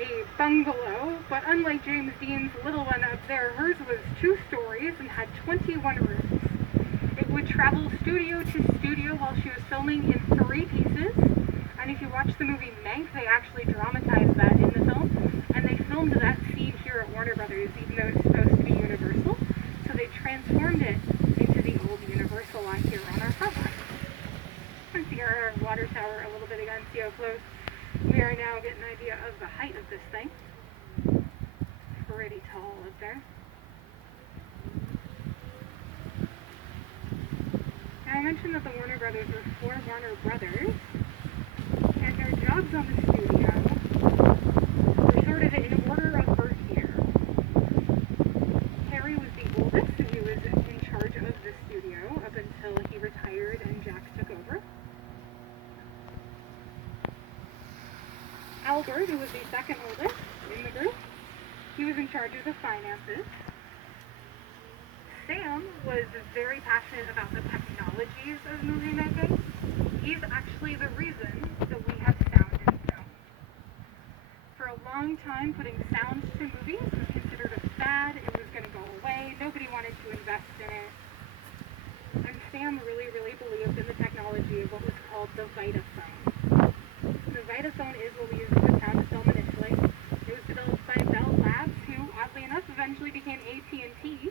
a bungalow, but unlike James Dean's little one up there, hers was 2 stories and had 21 rooms. It would travel studio to studio while she was filming in 3 pieces. And if you watch the movie Mank, they actually dramatized that in the film. And they filmed that scene here at Warner Brothers, even though it's supposed to be Universal. So they transformed it into the old Universal lot here on our front line. You can see our water tower a little bit again, see how close. We are now getting an idea of the height of this thing. Pretty tall up there. Now I mentioned that the Warner Brothers were 4 Warner Brothers, and their jobs on the studio were sorted in order of birth year. Harry was the oldest, and he was in charge of the studio up until he retired and Jack took over. Albert, who was the second oldest in the group, he was in charge of the finances. Sam was very passionate about the technologies of movie making. He's actually the reason that we have sound in film. For a long time, putting sound to movies was considered a fad. It was going to go away. Nobody wanted to invest in it. And Sam really, really believed in the technology of what was called the Vitaphone. The Vitaphone is what we use as a sound to film initially. It was developed by Bell Labs, who, oddly enough, eventually became AT&T.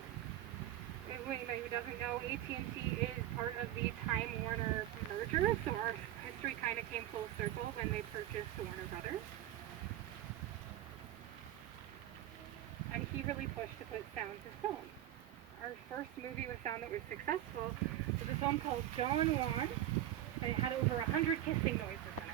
Anybody who doesn't know, AT&T is part of the Time Warner merger, so our history kind of came full circle when they purchased Warner Brothers. And he really pushed to put sound to film. Our first movie with sound that was successful was a film called Don Juan, and it had over 100 kissing noises in it.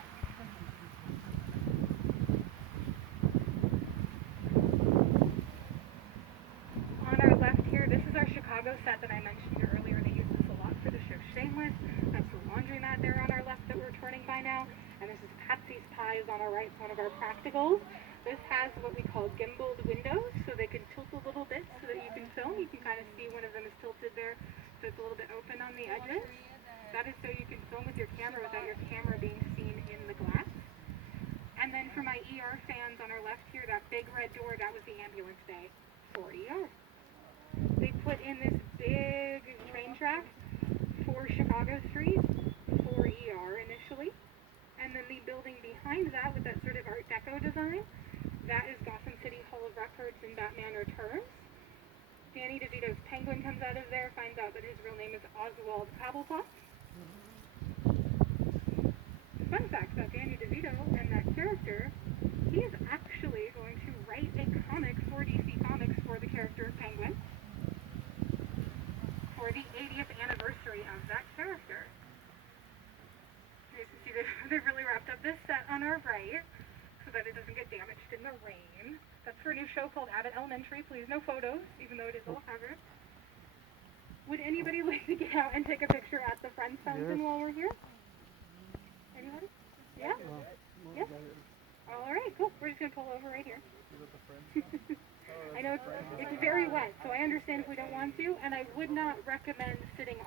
On our left here, this is our Chicago set that I mentioned earlier. They used this a lot for the show Shameless. That's the laundromat there on our left that we're turning by now. And this is Patsy's Pies on our right, one of our practicals. This has what we call gimbaled windows, so they can tilt a little bit so that you can film. You can kind of see one of them is tilted there, so it's a little bit open on the edges. That is so you can film with your camera without your camera being seen in the glass. And then for my ER fans on our left here, that big red door, that was the ambulance bay for ER. They put in this big train track for Chicago Street for ER initially. And then the building behind that with that sort of Art Deco design, that is Gotham City Hall of Records in Batman Returns. Danny DeVito's Penguin comes out of there, finds out that his real name is Oswald Cobblepot. Fun fact about Danny DeVito and that character, he is actually going to write a comic for DC Comics for the character of Penguin for the 80th anniversary of that character. As you can see, they've really wrapped up this set on our right so that it doesn't get damaged in the rain. That's for a new show called Abbott Elementary. Please, no photos, even though it is all covered. Would anybody like to get out and take a picture at the Friends Fountain while we're here? Anybody? Yeah? Yeah? All right, cool. We're just going to pull over right here. I know it's very wet, so I understand if we don't want to, and I would not recommend sitting on